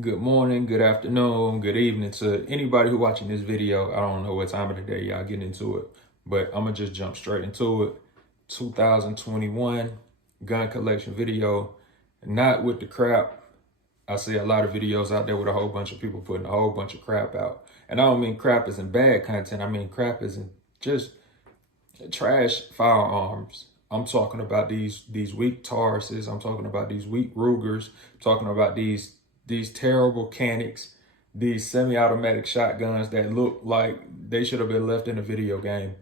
Good morning, good afternoon, good evening to anybody who watching this video. I don't know what time of the day y'all getting into it, but I'm gonna just jump straight into it. 2021 gun collection video, not with the crap. I see a lot of videos out there with a whole bunch of people putting a whole bunch of crap out. And I don't mean crap as in bad content. I mean crap as in just trash firearms. I'm talking about these weak Tauruses. I'm talking about these weak Rugers. I'm talking about these terrible Canics, these semi-automatic shotguns that look like they should have been left in a video game.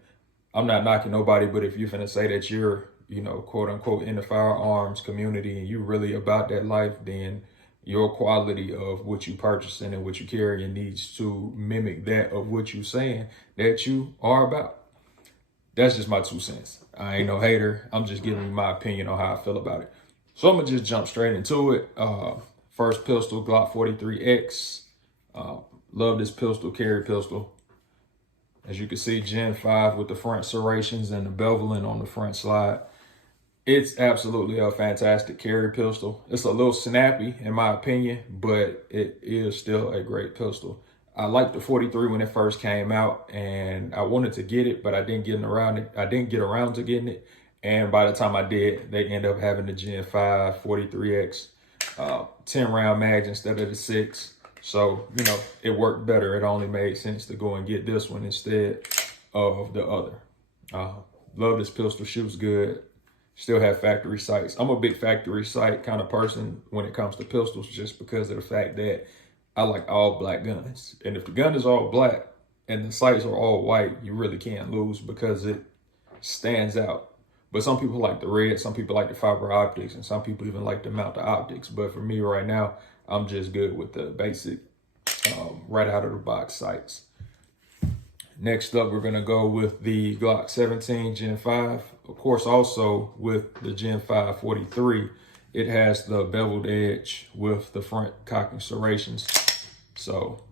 I'm not knocking nobody, but if you're finna say that you're, quote unquote, in the firearms community and you really about that life, then your quality of what you purchasing and what you carrying needs to mimic that of what you saying that you are about. That's just my 2 cents. I ain't no hater. I'm just giving you my opinion on how I feel about it. So I'm gonna just jump straight into it. First pistol, Glock 43X. Love this pistol, carry pistol. As you can see, Gen 5 with the front serrations and the beveling on the front slide. It's absolutely a fantastic carry pistol. It's a little snappy in my opinion, but it is still a great pistol. I liked the 43 when it first came out, and I wanted to get it, but I didn't get around to getting it. And by the time I did, they end up having the Gen 5 43X, 10 round mags instead of the 6. So, it worked better. It only made sense to go and get this one instead of the other. Love this pistol, shoots good. Still have factory sights. I'm a big factory sight kind of person when it comes to pistols, just because of the fact that I like all black guns. And if the gun is all black and the sights are all white, you really can't lose because it stands out. But some people like the red, some people like the fiber optics, and some people even like to mount the optics. But for me right now, I'm just good with the basic right out of the box sights. Next up, we're going to go with the Glock 17 Gen 5. Of course, also with the Gen 5 43, it has the beveled edge with the front cocking serrations. So,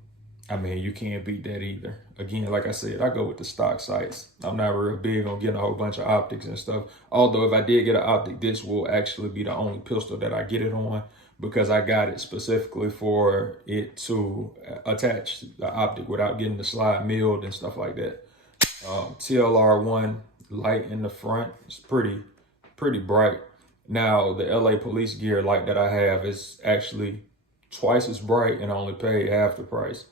I mean, you can't beat that either. Again, like I said, I go with the stock sights. I'm not real big on getting a whole bunch of optics and stuff. Although if I did get an optic, this will actually be the only pistol that I get it on, because I got it specifically for it to attach the optic without getting the slide milled and stuff like that. TLR1 light in the front. It's pretty bright. Now, the LA police gear light that I have is actually twice as bright, and I only paid half the price,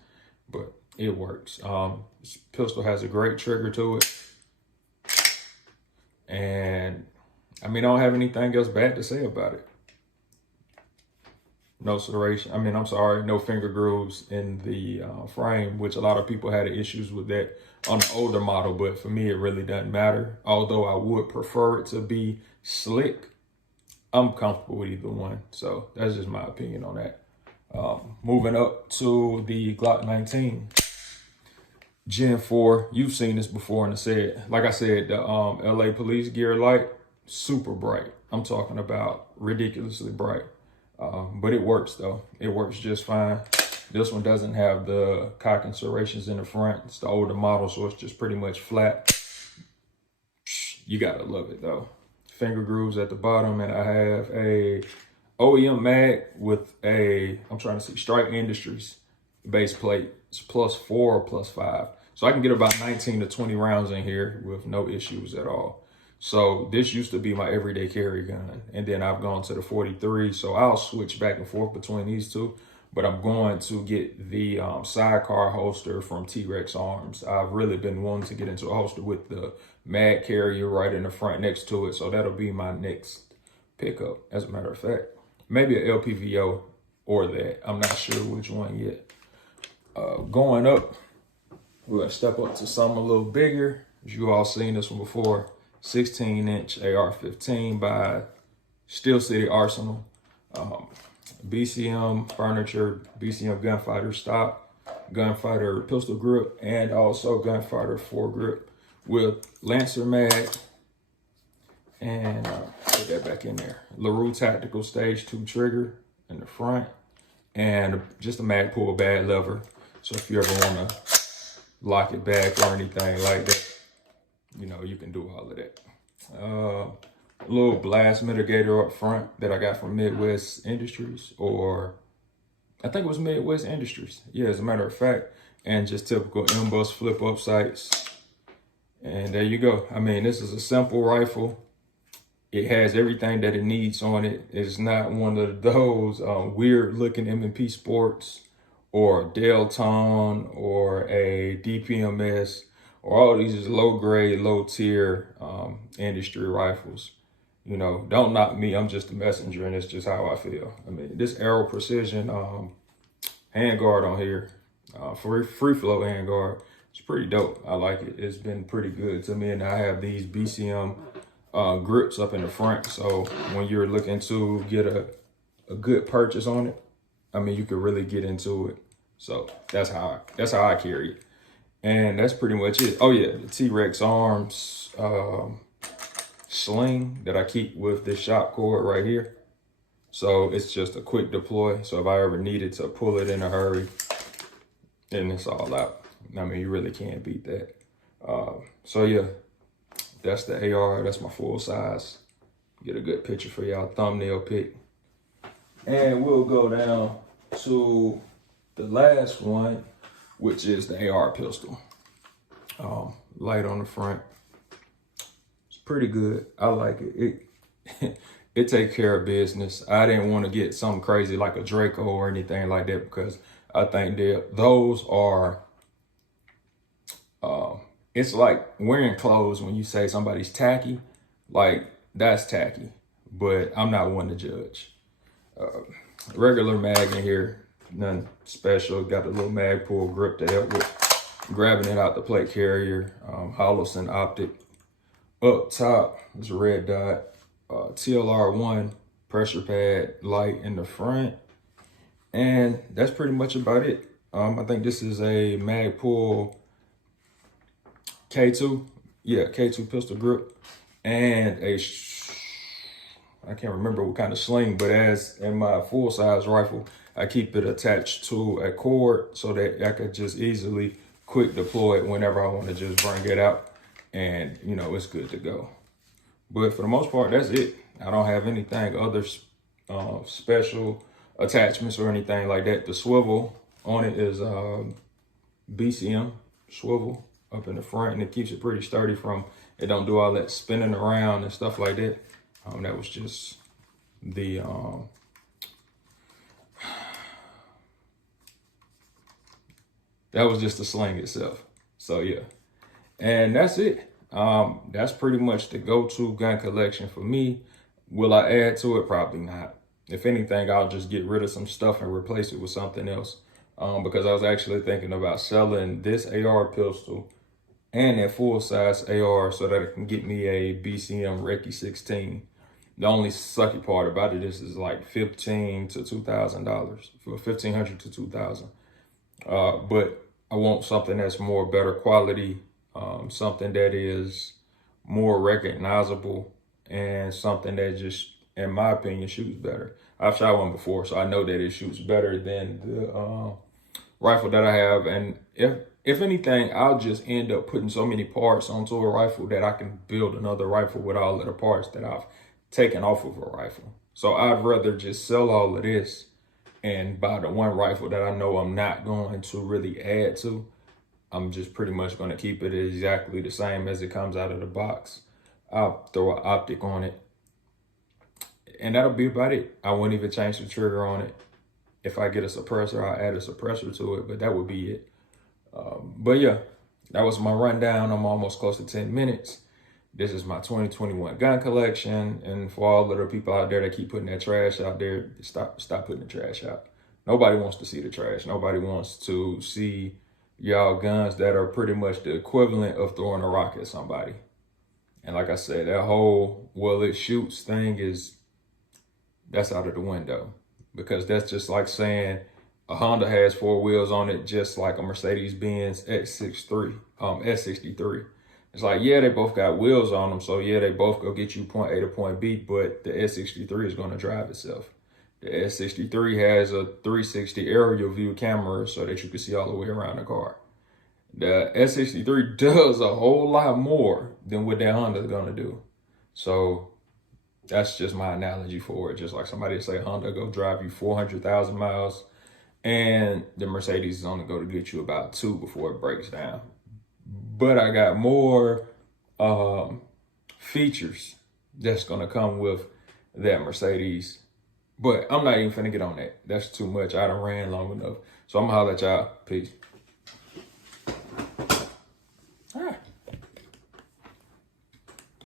but it works. This pistol has a great trigger to it. And I mean, I don't have anything else bad to say about it. No serration. No finger grooves in the frame, which a lot of people had issues with that on the older model. But for me, it really doesn't matter. Although I would prefer it to be slick, I'm comfortable with either one. So that's just my opinion on that. Moving up to the Glock 19 Gen 4. You've seen this before in the set. Like I said, the LA police gear light, super bright. I'm talking about ridiculously bright. But it works though. It works just fine. This one doesn't have the cocking serrations in the front. It's the older model, so it's just pretty much flat. You gotta love it though. Finger grooves at the bottom, and I have a OEM mag with a, I'm trying to see, Strike Industries base plate. It's +4 or +5. So I can get about 19 to 20 rounds in here with no issues at all. So this used to be my everyday carry gun, and then I've gone to the 43. So I'll switch back and forth between these two, but I'm going to get the sidecar holster from T-Rex Arms. I've really been wanting to get into a holster with the mag carrier right in the front next to it. So that'll be my next pickup, as a matter of fact. Maybe a LPVO or that. I'm not sure which one yet. Going up, we're gonna step up to something a little bigger. As you all seen this one before. 16-inch AR-15 by Steel City Arsenal. BCM furniture, BCM gunfighter stock, gunfighter pistol grip, and also gunfighter foregrip with Lancer mag. And put that back in there. LaRue Tactical Stage 2 trigger in the front, and just a mag pull bad lever. So if you ever want to lock it back or anything like that, you can do all of that. A little blast mitigator up front that I got from Midwest Industries, or I think it was Midwest Industries. Yeah, as a matter of fact, and just typical M-bus flip up sights. And there you go. I mean, this is a simple rifle. It has everything that it needs on it. It's not one of those weird looking M&P Sports or Delton or a DPMS or all these low grade, low tier industry rifles. You know, don't knock me. I'm just a messenger, and it's just how I feel. I mean, this Aero Precision handguard on here, free flow handguard, it's pretty dope. I like it. It's been pretty good to me, and I have these BCM grips up in the front. So when you're looking to get a good purchase on it, I mean, you could really get into it. So that's how I carry it. And that's pretty much it. Oh yeah, the T-Rex Arms sling that I keep with this shop cord right here. So it's just a quick deploy. So if I ever needed to pull it in a hurry, then it's all out. I mean, you really can't beat that. So yeah, that's the AR. That's my full size. Get a good picture for y'all, thumbnail pic. And we'll go down to the last one, which is the AR pistol. Light on the front. It's pretty good. I like it. It takes care of business. I didn't want to get something crazy like a Draco or anything like that, because I think that those are, it's like wearing clothes when you say somebody's tacky. Like, that's tacky, but I'm not one to judge. Regular mag in here, nothing special. Got a little mag pull grip to help with grabbing it out the plate carrier. Holosun optic. Up top is a red dot. TLR1 pressure pad light in the front. And that's pretty much about it. I think this is a mag pull K2. Yeah, K2 pistol grip. And I can't remember what kind of sling, but as in my full size rifle, I keep it attached to a cord so that I could just easily quick deploy it whenever I want to just bring it out, and you know, it's good to go. But for the most part, that's it. I don't have anything other special attachments or anything like that. The swivel on it is BCM swivel up in the front, and it keeps it pretty sturdy from, it don't do all that spinning around and stuff like that. That was just the that was just the sling itself. So yeah, and that's it. That's pretty much the go-to gun collection for me. Will I add to it? Probably not. If anything, I'll just get rid of some stuff and replace it with something else. Because I was actually thinking about selling this AR pistol and that full-size AR so that it can get me a BCM Recce 16. The only sucky part about it is like $1,500 to $2,000, for $1,500 to $2,000. But I want something that's more better quality, something that is more recognizable, and something that just, in my opinion, shoots better. I've shot one before, so I know that it shoots better than the rifle that I have. And if anything, I'll just end up putting so many parts onto a rifle that I can build another rifle with all of the parts that I've taken off of a rifle. So I'd rather just sell all of this and buy the one rifle that I know I'm not going to really add to. I'm just pretty much going to keep it exactly the same as it comes out of the box. I'll throw an optic on it, and that'll be about it. I won't even change the trigger on it. If I get a suppressor, I'll add a suppressor to it, but that would be it. But yeah, that was my rundown. I'm almost close to 10 minutes. This is my 2021 gun collection. And for all of the people out there that keep putting that trash out there, stop putting the trash out. Nobody wants to see the trash. Nobody wants to see y'all guns that are pretty much the equivalent of throwing a rock at somebody. And like I said, that whole, well, it shoots thing that's out of the window. Because that's just like saying a Honda has 4 wheels on it, just like a Mercedes-Benz S63. It's like, yeah, they both got wheels on them, so yeah, they both go get you point A to point B, but the S63 is going to drive itself. The S63 has a 360 aerial view camera so that you can see all the way around the car. The S63 does a whole lot more than what that Honda is going to do. So that's just my analogy for it. Just like somebody say Honda go drive you 400,000 miles, And the Mercedes is only going to get you about 2 before it breaks down. But I got more features that's going to come with that Mercedes. But I'm not even finna get on that. That's too much. I done ran long enough. So I'm gonna holler at y'all. Peace.